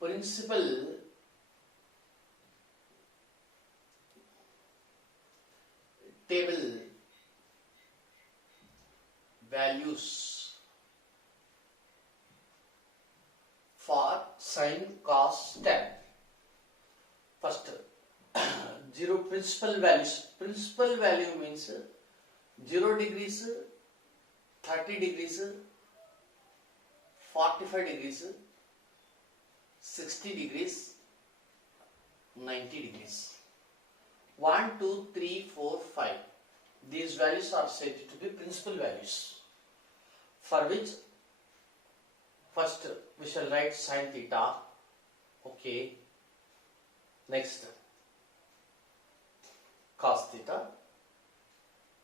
principal table values for sin, cos, tan. First, zero principal values. Principal value means 0 degrees, 30 degrees, 45 degrees, 60 degrees, 90 degrees. 1, 2, 3, 4, 5. These values are said to be principal values, for which first we shall write sin theta. Okay. Next, cos theta.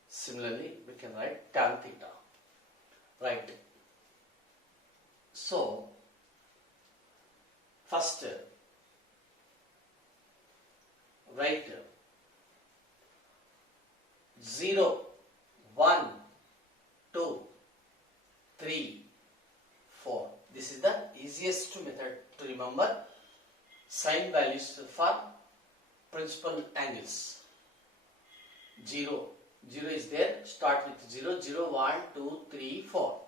Similarly, we can write tan theta. Right. So, first write 0, 1, 2, 3, 4. This is the easiest method to remember sin values for principal angles. 0 is there. Start with 0, 0, 1, 2, 3, 4.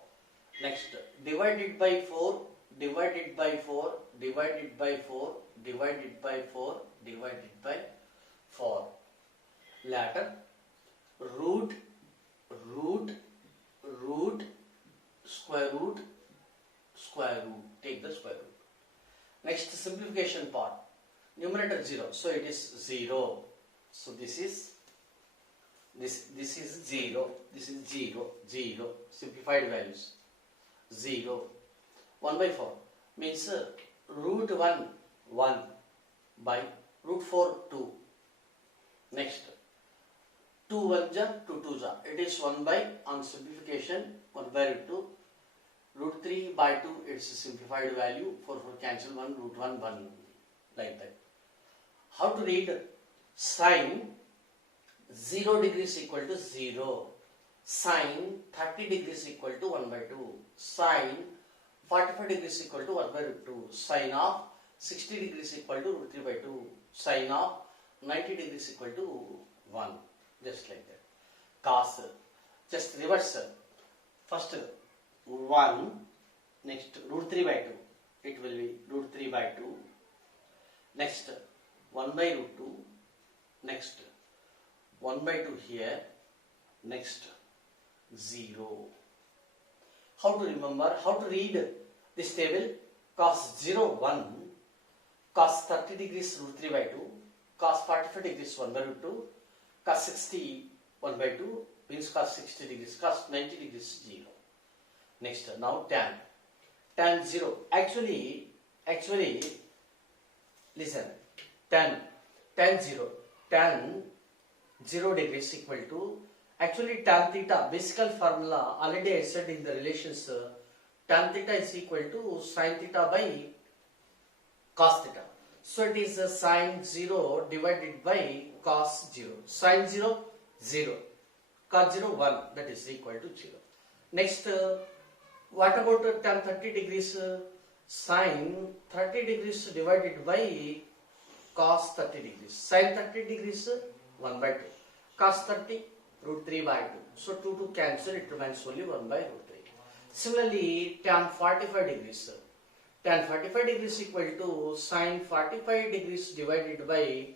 Next, divided by 4, divided by 4, divided by 4, divided by 4, divided by 4. Later, root, square root, square root. Take the square root. Next, simplification part. Numerator 0. So it is 0. So this is 0. This is 0. 0. Simplified values. 0. 1 by 4 means root 1 by root 4 2. Next, 2 1 ja 2 2 ja. It is 1 by, on simplification, 1 by root 2. Root 3 by 2, it's a simplified value. 4 cancel 1, root 1 1, like that. How to read sin 0 degrees equal to 0, sin 30 degrees equal to 1 by 2, sin 45 degrees equal to 1 by root 2, sin of 60 degrees equal to root 3 by 2, sin of 90 degrees equal to 1, just like that. Cos, just reverse. First 1, next root 3 by 2, it will be root 3 by 2, next 1 by root 2, next 1 by 2 here, next 0. How to remember, how to read this table? Cos 0, 1, cos 30 degrees root 3 by 2, cos 45 degrees 1 by root 2, cos 60 1 by 2 means cos 60 degrees, cos 90 degrees 0. Next, now tan 0. Actually, listen, tan 0 degrees equal to, actually tan theta, basic formula, already I said in the relations, tan theta is equal to sin theta by cos theta. So it is sin 0 divided by cos 0. Sin 0, 0. Cos 0, 1. That is equal to 0. Next, what about tan 30 degrees? Sin 30 degrees divided by cos 30 degrees. Sin 30 degrees, 1 by 2. Cos 30, root 3 by 2. So 2 to cancel, it remains only 1 by root 3. Similarly, tan 45 degrees. Tan 45 degrees equal to sin 45 degrees divided by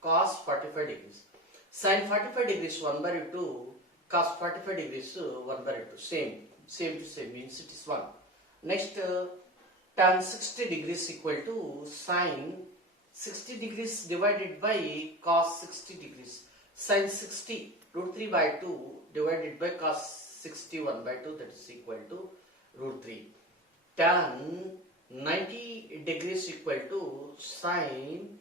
cos 45 degrees. Sin 45 degrees 1 by root 2, cos 45 degrees 1 by root 2. Same means it is 1. Next, tan 60 degrees equal to sin 60 degrees divided by cos 60 degrees. Sin 60 root 3 by 2 divided by cos 61 by 2, that is equal to root 3. Tan 90 degrees equal to sin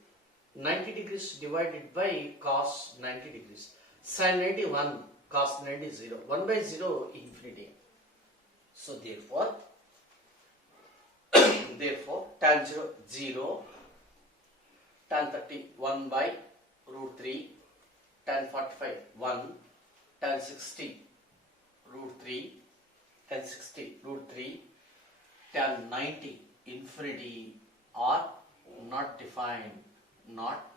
90 degrees divided by cos 90 degrees. Sin 90 1, cos 90 0. 1 by 0 infinity. So therefore tan 0 0, tan 30 1 by root 3, tan 45 1, tan 60 root 3, tan 60 root 3, tan 90 infinity are not defined, not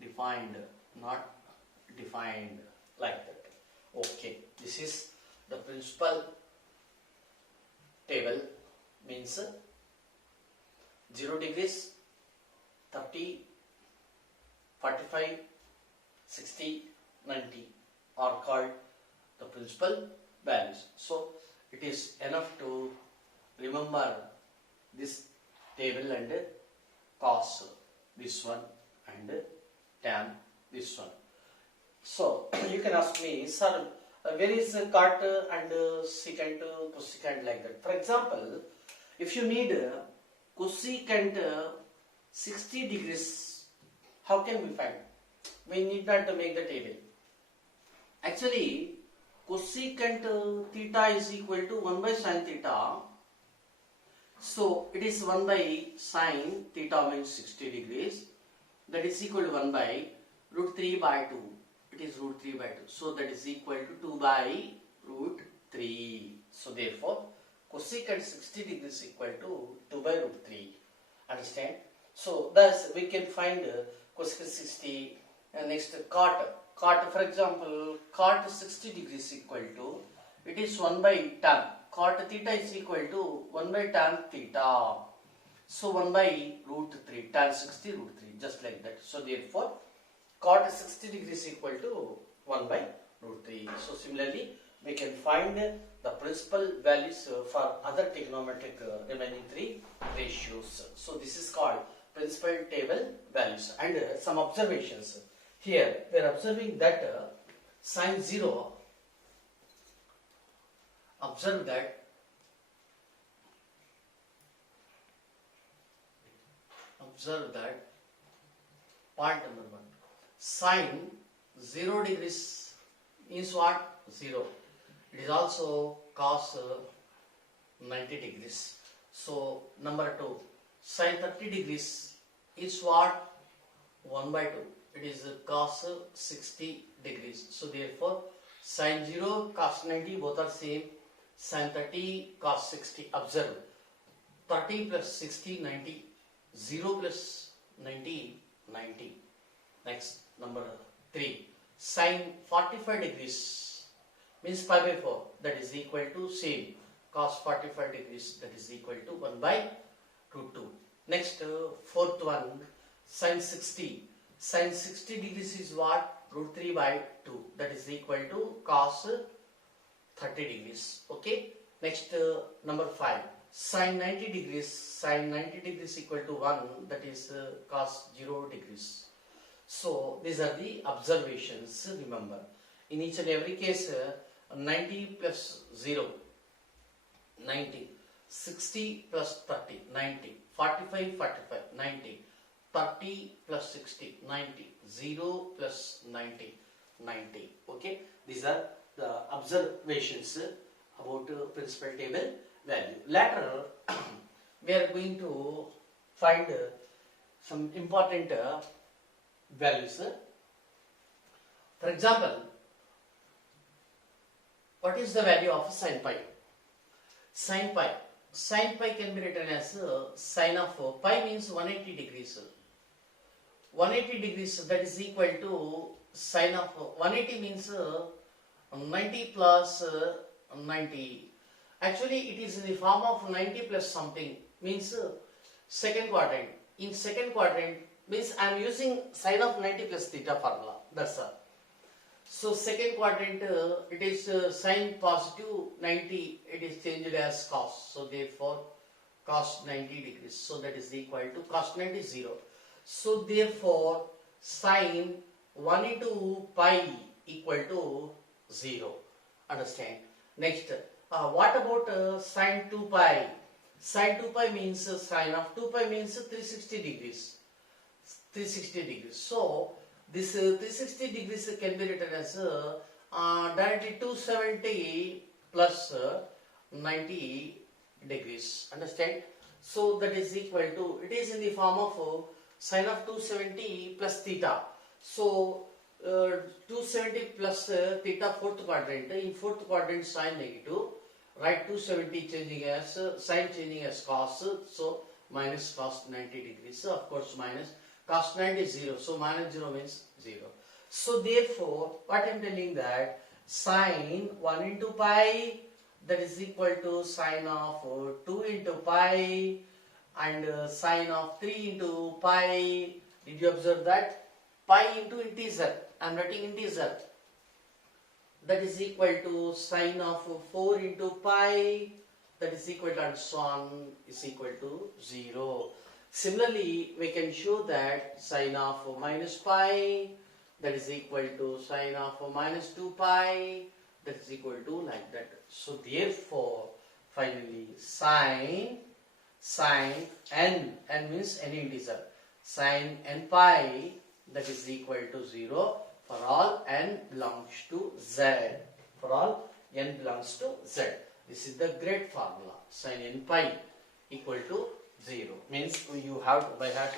defined, not defined, like that. Okay, this is the principal table, means 0 degrees, 30, 45, 60, 90 are called the principal values. So it is enough to remember this table and cos this one and tan this one. So you can ask me, sir, where is cot and secant, cosecant, like that. For example, if you need cosecant 60 degrees, how can we find? We need not to make the table. Actually, cosecant theta is equal to 1 by sin theta. So it is 1 by sin theta means 60 degrees. That is equal to 1 by root 3 by 2. It is root 3 by 2. So that is equal to 2 by root 3. So therefore, cosecant 60 degrees is equal to 2 by root 3. Understand? So thus we can find cosecant 60 and next cot. Cot, for example, cot 60 degrees is equal to, it is 1 by tan. Cot theta is equal to 1 by tan theta. So 1 by root 3, tan 60 root 3, just like that. So therefore, cot 60 degrees is equal to 1 by root 3. So similarly, we can find the principal values for other trigonometric remaining 3 ratios. So this is called principal table values. And some observations. Here we are observing that sin 0, observe that point number 1, sin 0 degrees is what? 0. It is also cos 90 degrees. So number 2, sin 30 degrees is what? 1 by 2. It is cos 60 degrees. So therefore, sin 0, cos 90 both are same. Sin 30, cos 60. Observe, 30 plus 60, 90. 0 plus 90, 90. Next, number 3. Sin 45 degrees means pi by 4. That is equal to same. Cos 45 degrees, that is equal to 1 by root 2. Next, fourth one, sin 60. Sin 60 degrees is what? Root 3 by 2. That is equal to cos 30 degrees. Okay. Next, number 5. Sin 90 degrees. Sin 90 degrees equal to 1. That is cos 0 degrees. So these are the observations. Remember, in each and every case, 90 plus 0, 90. 60 plus 30, 90. 45, 45, 90. 30 plus 60, 90. 0 plus 90, 90. Okay, these are the observations about principal table value. Later, we are going to find some important values. For example, what is the value of sin pi? Sin pi. Sin pi can be written as sin of pi means 180 degrees. 180 degrees, that is equal to sin of 180 means 90 plus 90. Actually, it is in the form of 90 plus something, means second quadrant. In second quadrant means I am using sin of 90 plus theta formula. That's all. So second quadrant, it is sin positive 90. It is changed as cos. So therefore, cos 90 degrees. So that is equal to cos 90 0. So therefore, sin 1 into pi equal to 0. Understand? Next, what about sin 2 pi? Sin 2 pi means sin of 2 pi means 360 degrees. 360 degrees. So this 360 degrees can be written as directly 270 plus 90 degrees. Understand? So that is equal to, it is in the form of sin of 270 plus theta. So 270 plus theta fourth quadrant. In fourth quadrant, sign negative. Write 270 changing as sin changing as cos. So minus cos 90 degrees. So of course minus cos 90 is 0. So minus 0 means 0. So therefore, what I am telling that sine 1 into pi, that is equal to sine of 2 into pi, and sine of 3 into pi. Did you observe that? Pi into integer. I am writing integer. That is equal to sine of 4 into pi, that is equal to, and so on, is equal to 0. Similarly, we can show that sine of minus pi, that is equal to sine of minus 2 pi, that is equal to like that. So therefore, finally, sine n means any integer, sine n pi, that is equal to 0 for all n belongs to z. For all n belongs to z. This is the great formula. Sine n pi equal to 0. Means you have to by heart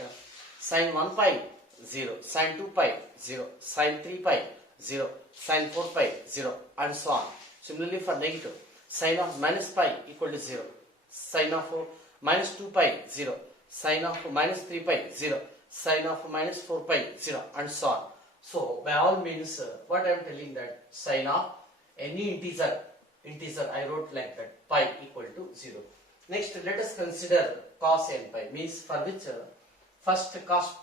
sine 1 pi 0, sine 2 pi 0, sine 3 pi 0, sine 4 pi 0, and so on. Similarly for negative, sine of minus pi equal to 0, sine of minus 2 pi 0, sine of minus 3 pi 0, sine of minus 4 pi 0, and so on. So by all means, what I am telling that sine of any integer I wrote like that, pi equal to 0. Next, let us consider cos n pi, means for which first cos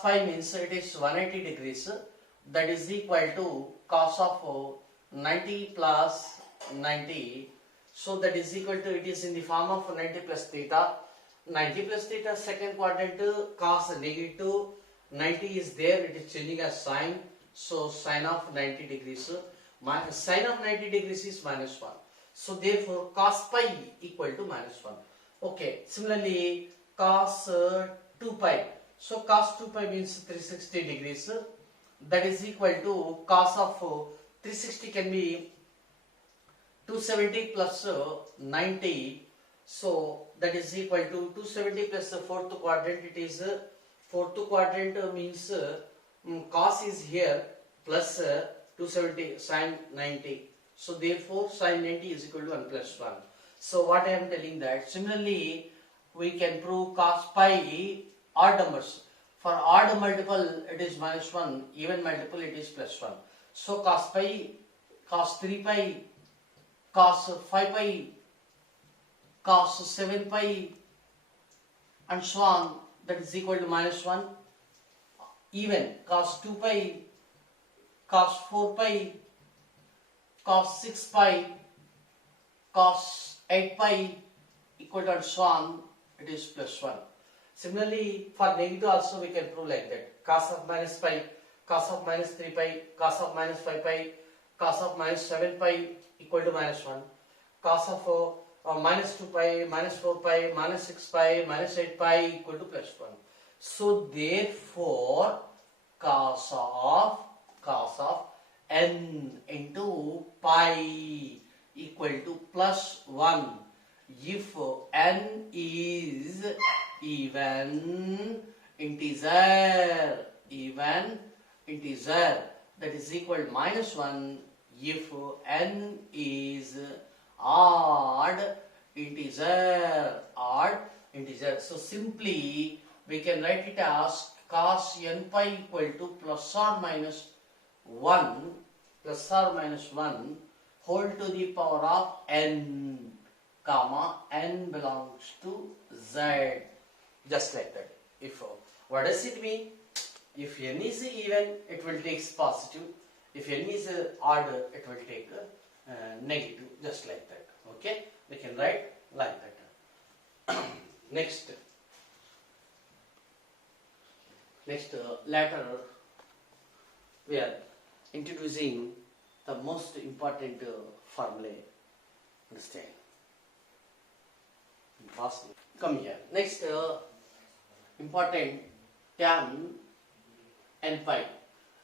pi means it is 180 degrees, that is equal to cos of 90 plus 90. So that is equal to, it is in the form of 90 plus theta. 90 plus theta second quadrant, cos negative 90 is there, it is changing as sine. So sine of 90 degrees, sine of 90 degrees is minus 1. So therefore cos pi equal to minus 1. Okay, similarly cos 2 pi. So cos 2 pi means 360 degrees, that is equal to cos of 360 can be 270 plus 90. So that is equal to 270 plus the fourth quadrant. It is fourth quadrant means cos is here plus 270 sine 90. So therefore sine 90 is equal to 1 plus 1. So what I am telling that similarly we can prove cos pi odd numbers. For odd multiple it is minus 1, even multiple it is plus 1. So cos pi, cos 3 pi, cos 5 pi, cos 7 pi, and so on, that is equal to minus 1. Even cos 2 pi, cos 4 pi, cos 6 pi, cos 8 pi equal to, and so on, it is plus 1. Similarly, for negative also we can prove like that. Cos of minus pi, cos of minus 3 pi, cos of minus 5 pi, cos of minus 7 pi equal to minus 1. Cos of minus 2 pi, minus 4 pi, minus 6 pi, minus 8 pi equal to plus 1. So therefore, cos of n into pi equal to plus 1 if n is even integer, that is equal to minus 1 if n is odd integer. So simply we can write it as cos n pi equal to plus or minus 1 whole to the power of n, comma n belongs to z, just like that. If what does it mean? If n is even, it will take positive. If n is odd, it will take negative, just like that. Okay, we can write like that. Next later we are introducing the most important formulae. Understand? Fast. Come here. Next important, tan n pi.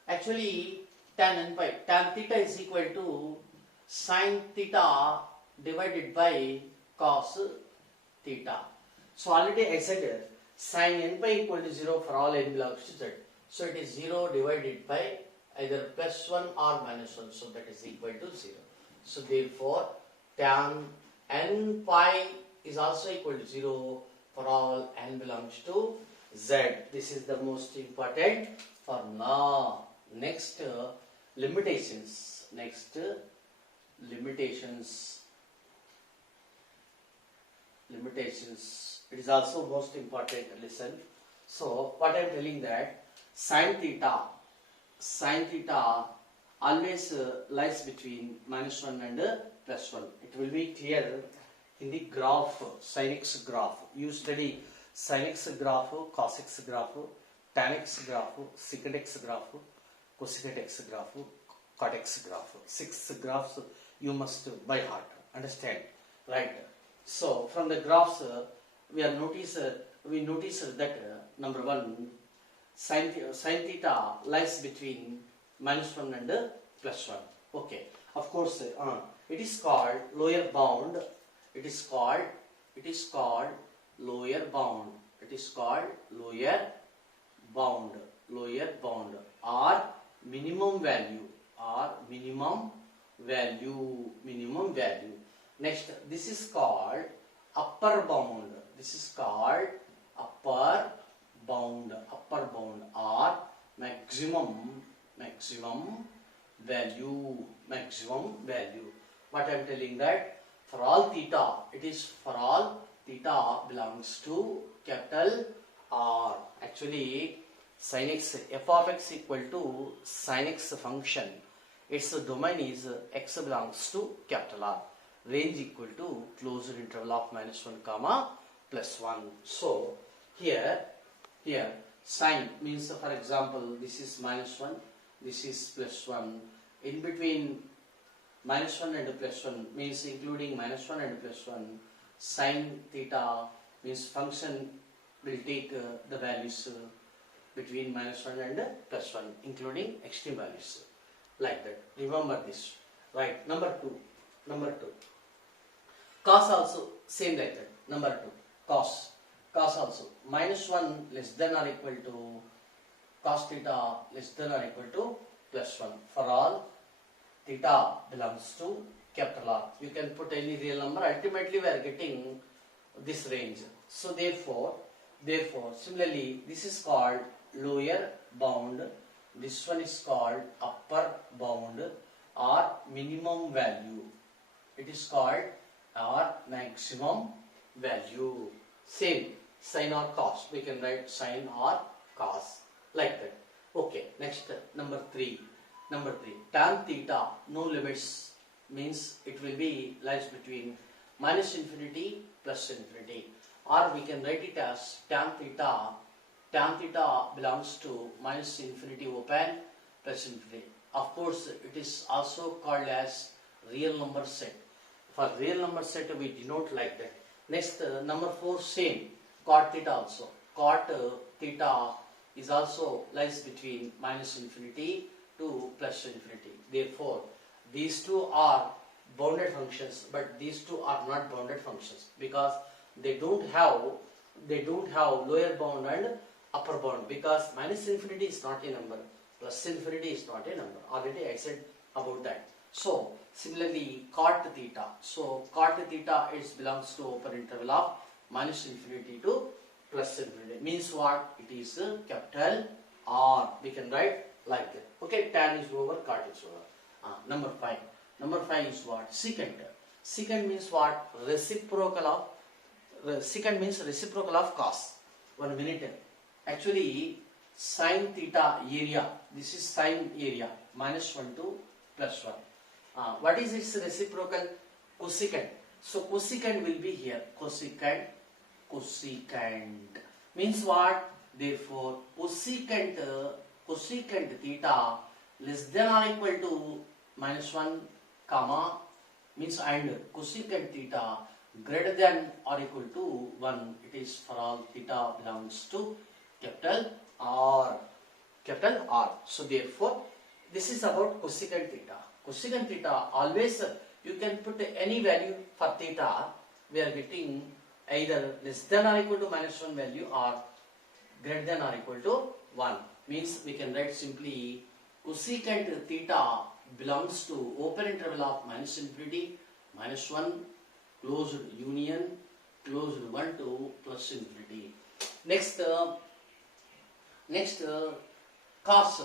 Actually, tan n pi, tan theta is equal to sin theta divided by cos theta. So already I said sin n pi equal to 0 for all n belongs to z. So it is 0 divided by either plus 1 or minus 1. So that is equal to 0. So therefore tan n pi is also equal to 0 for all n belongs to Z. This is the most important for now. Next limitations. Next limitations. It is also most important. Listen. So what I am telling that sin theta always lies between -1 and +1. It will be clear in the graph, sin x graph. You study sin x graph, cos x graph, tan x graph, secant x graph, cosecant x graph, cot x graph. 6 graphs you must by heart understand, right? So from the graphs we notice that number 1 sin theta lies between -1 and +1. Okay, of course it is called lower bound. It is called lower bound. It is called lower bound or minimum value Next, this is called upper bound. This is called upper bound or maximum value. What I am telling that for all theta, it is for all theta belongs to capital R. Actually, sin x, f of x equal to sin x function. Its domain is x belongs to capital R. Range equal to closed interval of -1 comma +1. So here sin means, for example, this is -1, this is +1. In between -1 and +1 means including -1 and +1, sin theta means function will take the values between -1 and +1, including extreme values, like that. Remember this, right? Number two, cos also same like that. Number 2, cos also -1 less than or equal to cos theta less than or equal to +1 for all theta belongs to capital R. You can put any real number. Ultimately we are getting this range. So therefore similarly this is called lower bound, this one is called upper bound or minimum value. It is called or maximum value. Same, sin or cos, we can write sin or cos like that. Okay, next number 3, tan theta no limits means it will be lies between -infinity +infinity, or we can write it as tan theta belongs to -infinity open +infinity. Of course it is also called as real number set. For real number set we denote like that. Next number 4, same, cot theta also. Cot theta is also lies between -infinity to +infinity. Therefore these two are bounded functions, but these two are not bounded functions because they don't have lower bound and upper bound, because -infinity is not a number, +infinity is not a number. Already I said about that. So similarly cot theta. So cot theta belongs to open interval of -infinity to +infinity. Means what? It is capital R. We can write like that. Okay, tan is over, cot is over. Number 5 is what? Secant. Secant means what? Reciprocal of cos. 1 minute. Actually sin theta area, this is sin area, -1 to +1. What is its reciprocal? Cosecant. So cosecant will be here. Cosecant means what? Therefore cosecant theta less than or equal to -1 comma means and cosecant theta greater than or equal to 1. It is for all theta belongs to capital R. So therefore this is about cosecant theta. Cosecant theta always you can put any value for theta. We are getting either less than or equal to -1 value or greater than or equal to 1. Means we can write simply cosecant theta belongs to open interval of -infinity, -1, closed union, closed 1 to plus infinity. Next, cos.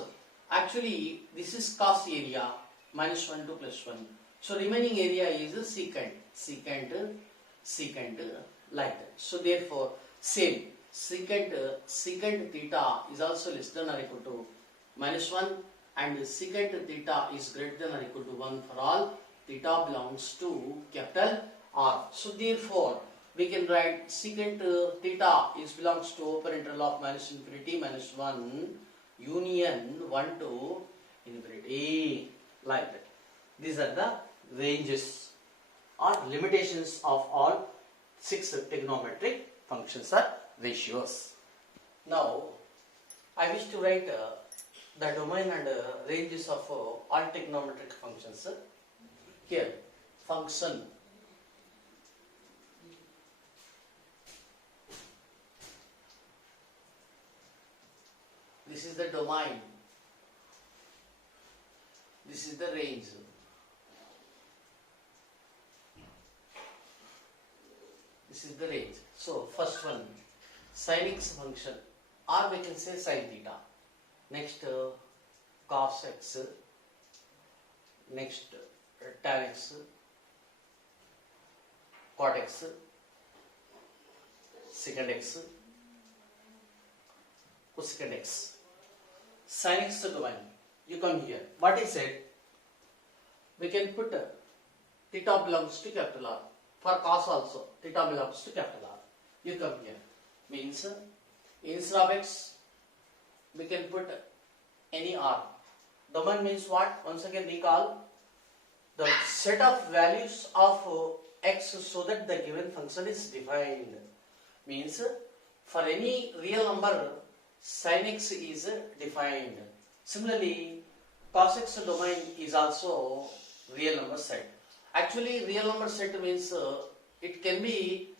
Actually, this is cos area minus 1 to plus 1. So remaining area is secant like that. So therefore, same secant theta is also less than or equal to minus 1, and secant theta is greater than or equal to 1 for all theta belongs to capital R. So therefore, we can write secant theta is belongs to upper interval of minus infinity minus 1 union 1 to infinity like that. These are the ranges or limitations of all 6 trigonometric functions or ratios. Now, I wish to write the domain and ranges of all trigonometric functions. Here, function this is the domain, this is the range. This is the range. So first one, sin x function, or we can say sin theta. Next cos x, next tan x, cot x, secant x, cosecant x. Sin x domain, you come here. What is it? We can put theta belongs to capital R. For cos also, theta belongs to capital R. You come here. Means instead of x, we can put any R. Domain means what? Once again recall the set of values of x so that the given function is defined. Means for any real number, sin x is defined. Similarly, cos x domain is also real number set. Actually, real number set means it can be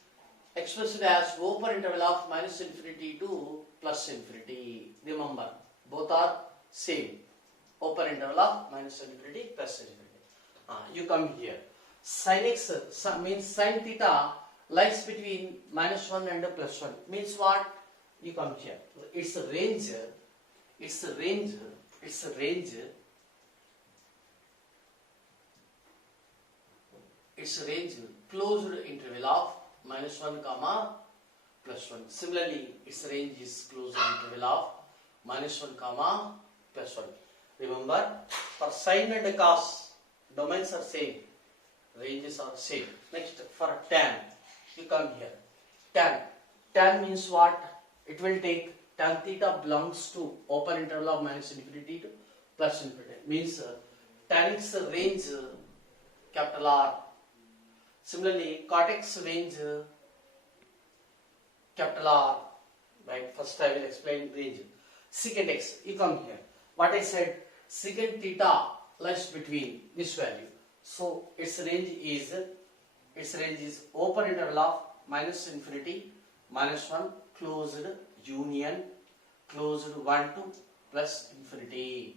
expressed as upper interval of minus infinity to plus infinity. Remember, both are same. Upper interval of minus infinity plus infinity. You come here. Sin x means sin theta lies between minus 1 and plus 1. Means what? You come here. It's a range. It's a range. It's a range. It's a range closed interval of minus 1 comma plus 1. Similarly, its range is closed interval of minus 1 comma plus 1. Remember, for sin and cos, domains are same, ranges are same. Next, for tan, you come here. Tan means what? It will take tan theta belongs to upper interval of minus infinity to plus infinity. Means tan x range capital R. Similarly, cot x range capital R. Right? First I will explain range. Secant x, you come here. What I said, secant theta lies between this value. So its range is upper interval of minus infinity minus 1 closed union closed 1 to plus infinity.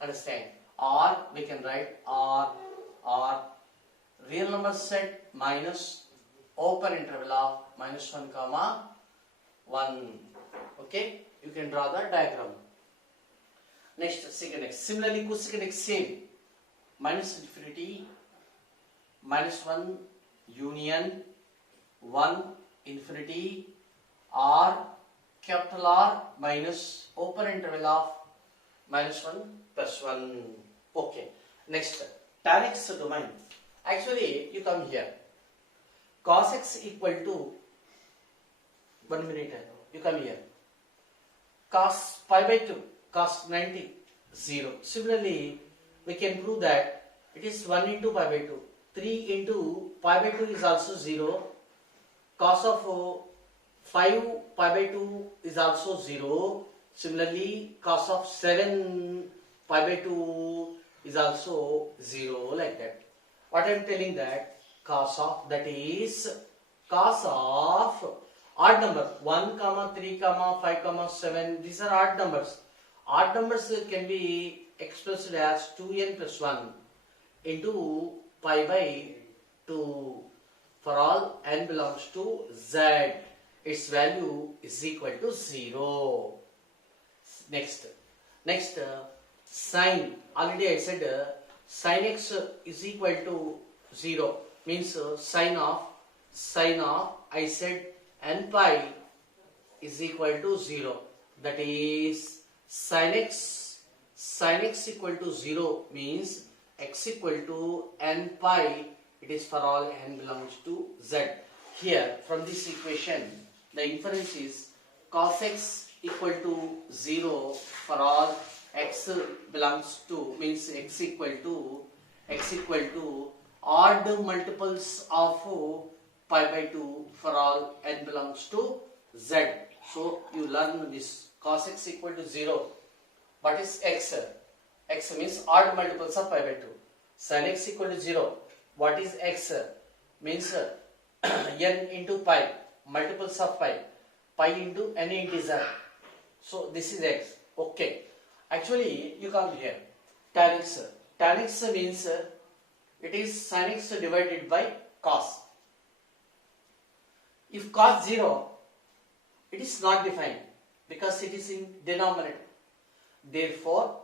Understand? Or we can write R real number set minus upper interval of minus 1 comma 1. Okay? You can draw the diagram. Next, secant x. Similarly, cosecant x same. Minus infinity minus 1 union 1 infinity R capital R minus upper interval of minus 1 plus 1. Okay. Next, tan x domain. Actually, you come here. Cos x equal to 1 minute. You come here. Cos pi by 2, cos 90, 0. Similarly, we can prove that it is 1 into pi by 2. 3 into pi by 2 is also 0. Cos of 5 pi by 2 is also 0. Similarly, cos of 7 pi by 2 is also 0, like that. What I am telling that cos of, that is cos of odd number 1 comma 3 comma 5 comma 7, these are odd numbers. Odd numbers can be expressed as 2n plus 1 into pi by 2. for all n belongs to z, its value is equal to 0. Next, sine, already I said sin x is equal to 0, means sine of I said n pi is equal to 0, that is sin x equal to 0 means x equal to n pi, it is for all n belongs to z. Here from this equation the inference is cos x equal to 0 for all x belongs to, means x equal to odd multiples of pi by 2 for all n belongs to z. So you learn this cos x equal to 0. What is x? X means odd multiples of pi by 2. Sin x equal to 0. What is x? Means n into pi, multiples of pi into any integer. So this is x. Okay. Actually you come here. Tan x. Tan x means it is sin x divided by cos. If cos 0, it is not defined because it is in denominator. Therefore,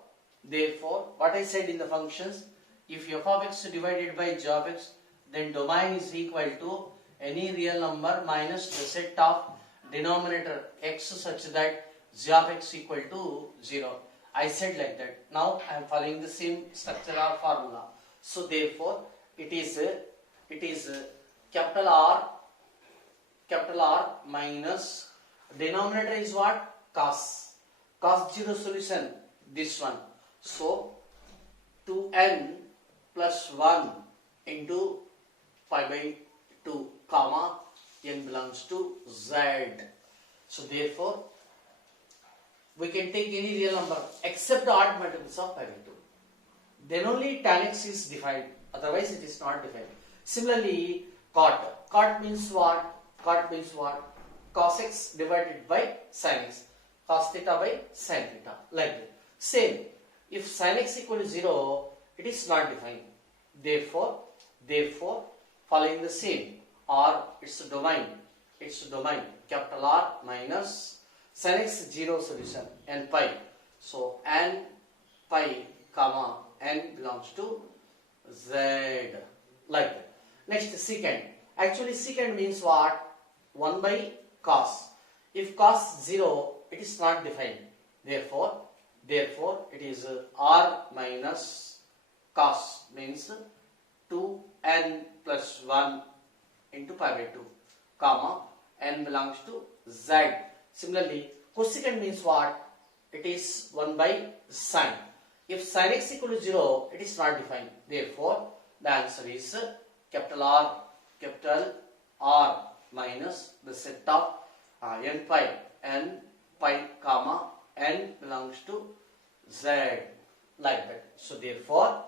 what I said in the functions, if f of x divided by g of x, then domain is equal to any real number minus the set of denominator x such that g of x equal to 0. I said like that. Now I am following the same structure or formula. So therefore, it is capital R minus denominator is what? Cos 0 solution, this one. So 2n plus 1 into pi by 2 comma n belongs to z. So therefore we can take any real number except the odd multiples of pi by 2. Then only tan x is defined, otherwise it is not defined. Similarly, cot means what? Cos x divided by sin x, cos theta by sin theta, like that. Same, if sin x equal to 0, it is not defined. Therefore, following the same, or its domain, capital R minus sin x 0 solution, n pi. So n pi comma n belongs to z, like that. Next, secant. Actually secant means what? 1 by cos. If cos 0, it is not defined. Therefore it is r minus cos, means 2n plus 1 into pi by 2 comma n belongs to z. Similarly, cosecant means what? It is 1 by sin. If sin x equal to 0, it is not defined. Therefore the answer is capital R minus the set of n pi comma n belongs to z, like that. So therefore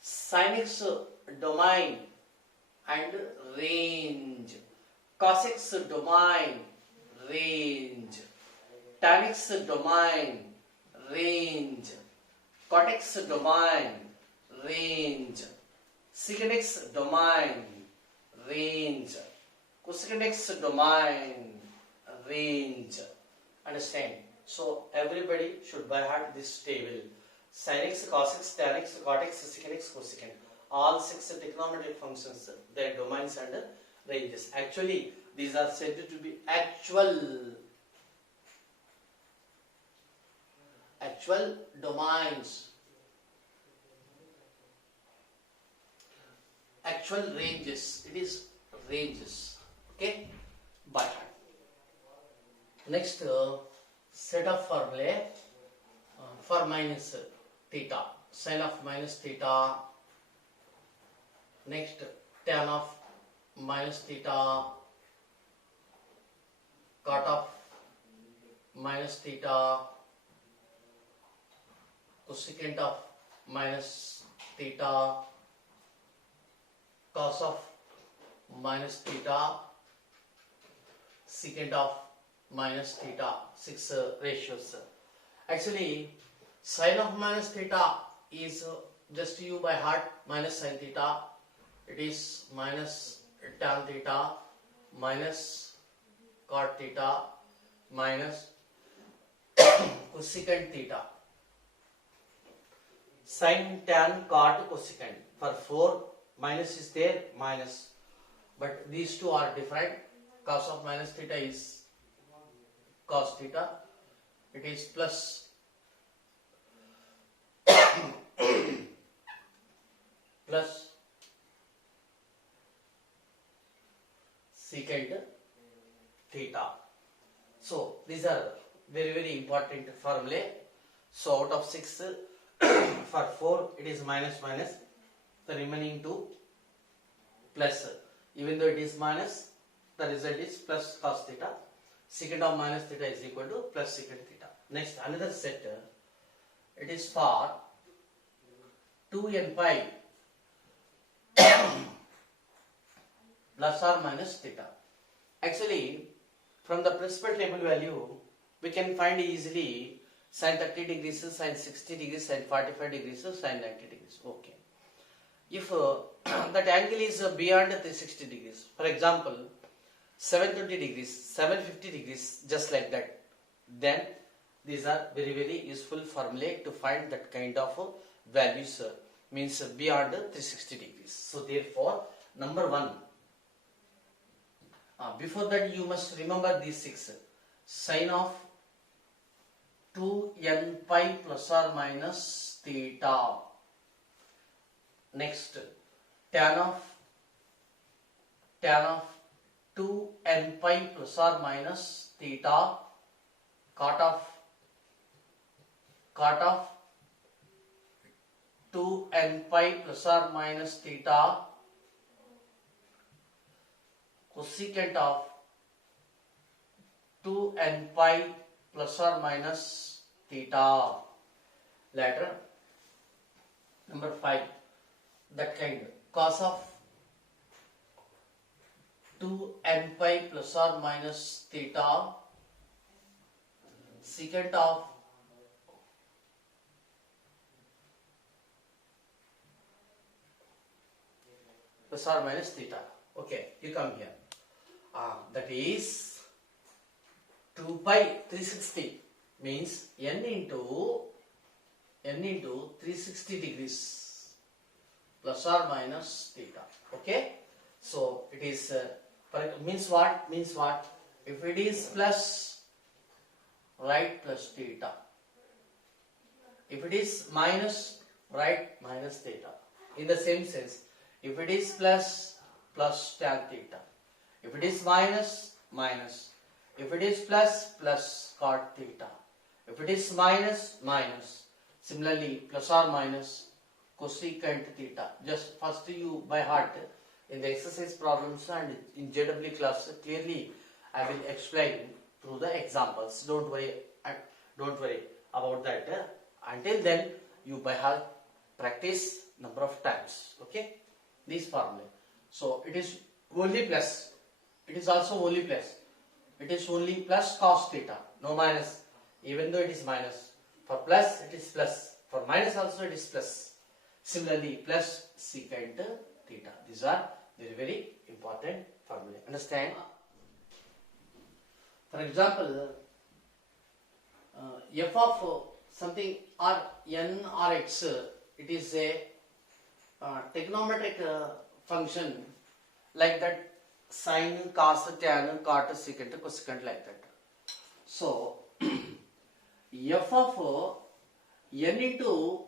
sin x domain and range, cos x domain range, tan x domain range, cot x domain range, secant x domain range, cosecant x domain range. Understand? So everybody should by heart this table. Sin x, cos x, tan x, cot x, secant x, cosecant. All 6 trigonometric functions, their domains and ranges. Actually, these are said to be actual domains, actual ranges. It is ranges. Okay, by heart. Next, set of formulae for minus theta, sin of minus theta. Next, tan of minus theta, cot of minus theta, cosecant of minus theta, cos of minus theta, secant of minus theta. 6 ratios. Actually, sin of minus theta is just you by heart minus sin theta, it is minus tan theta minus cot theta minus cosecant theta. Sin, tan, cot, cosecant. For 4 minus is there, minus. But these two are different. Cos of minus theta is cos theta. It is plus plus secant theta. So these are very important formulae. So out of 6 for 4 it is minus, the remaining 2 plus. Even though it is minus, the result is plus cos theta. Secant of minus theta is equal to plus secant theta. Next, another set, it is for 2n pi plus or minus theta. Actually, from the principal table value, we can find easily sin 30 degrees, sin 60 degrees, sin 45 degrees, sin 90 degrees. Okay. If that angle is beyond 360 degrees, for example, 720 degrees, 750 degrees, just like that, then these are very useful formulae to find that kind of values, means beyond 360 degrees. So therefore, number 1, before that you must remember these 6. Sin of 2n pi plus or minus theta. Next, tan of 2n pi plus or minus theta, cot of 2n pi plus or minus theta, cosecant of 2n pi plus or minus theta. Later, number 5, that kind, cos of 2n pi plus or minus theta, secant of plus or minus theta. Okay, you come here. That is 2 pi 360 means n into 360 degrees plus or minus theta. Okay, so it is means what? If it is plus, write plus theta. If it is minus, write minus theta. In the same sense, if it is plus, plus tan theta. If it is minus, minus. If it is plus, plus cot theta. If it is minus, minus. Similarly, plus or minus cosecant theta. Just first you by heart in the exercise problems and in JW class clearly I will explain through the examples. Don't worry about that. Until then, you by heart practice number of times. Okay, this formula. So it is only plus. It is also only plus. It is only plus cos theta, no minus. Even though it is minus, for plus it is plus. For minus also it is plus. Similarly, plus secant theta. These are very important formulae. Understand? For example, f of something or n or x, it is a trigonometric function like that, sin, cos, tan, cot, secant, cosecant, like that. So f of n into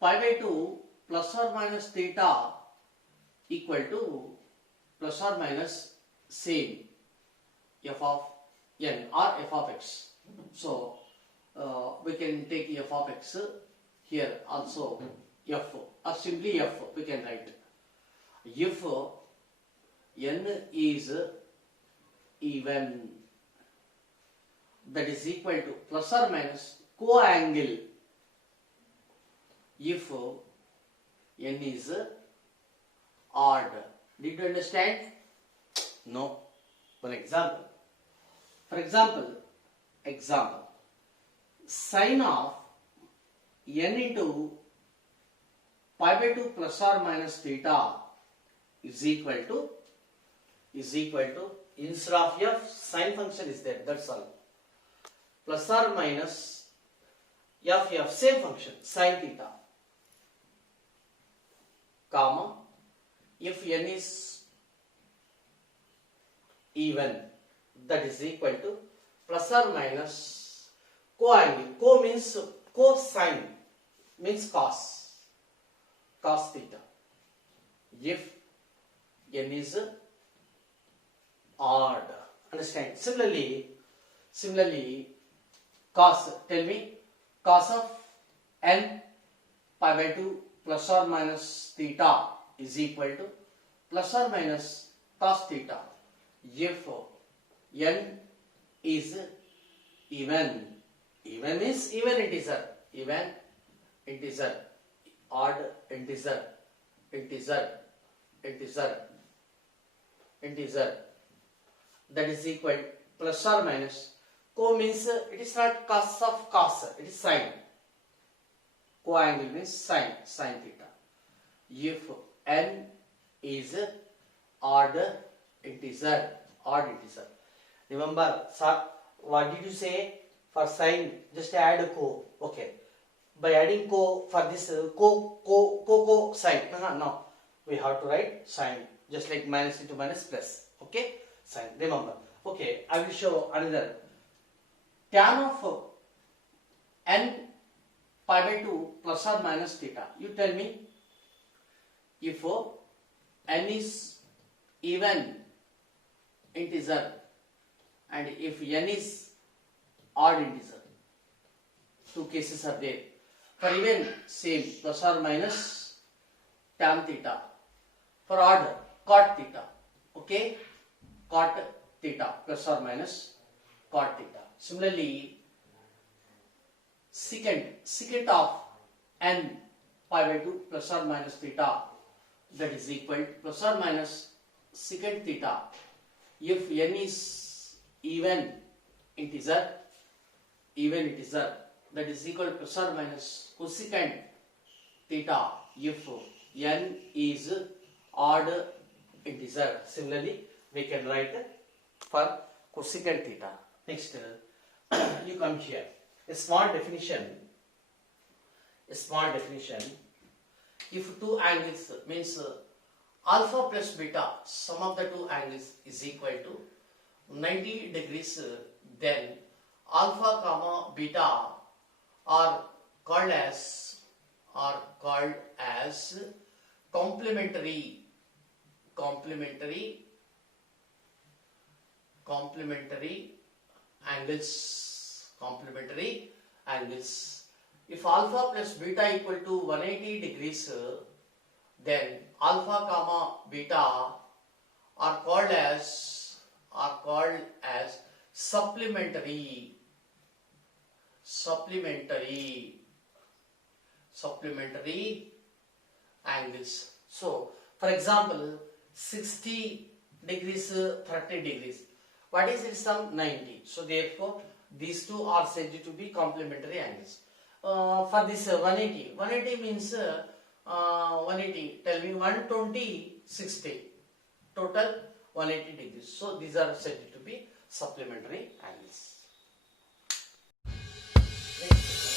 pi by 2 plus or minus theta equal to plus or minus same f of n or f of x. So we can take f of x here also f or simply f we can write. If n is even, that is equal to plus or minus co-angle. If n is odd. Did you understand? No. For example, sin of n into pi by 2 plus or minus theta is equal to instead of f, sine function is there, that's all. Plus or minus f, same function, sine theta, comma, if n is even, that is equal to plus or minus co-angle. Co means cosine, means cos theta. If n is odd, understand? Similarly, cos, tell me, cos of n pi by 2 plus or minus theta is equal to plus or minus cos theta. If n is even means even integer, odd integer, that is equal plus or minus. Co means it is not cos of cos, it is sine. Co-angle means sine theta. If n is odd integer. Remember, sir, what did you say? For sine, just add co. Okay. By adding co, for this co sine. No. We have to write sine. Just like minus into minus plus. Okay? Sine. Remember. Okay. I will show another. Tan of n pi by 2 plus or minus theta. You tell me, if n is even integer and if n is odd integer, two cases are there. For even, same, plus or minus tan theta. For odd, cot theta. Okay? Cot theta plus or minus cot theta. Similarly, secant of n pi by 2 plus or minus theta, that is equal to plus or minus secant theta. If n is even integer, that is equal to plus or minus cosecant theta if n is odd integer. Similarly, we can write for cosecant theta. Next, you come here. A small definition. If two angles means alpha plus beta, sum of the two angles is equal to 90 degrees, then alpha comma beta are called as complementary angles. If alpha plus beta equal to 180 degrees, then alpha comma beta are called as supplementary angles. So, for example, 60 degrees, 30 degrees. What is its sum? 90. So, therefore, these two are said to be complementary angles. For this 180 means 180. Tell me 120, 60. Total 180 degrees. So, these are said to be supplementary angles. Next.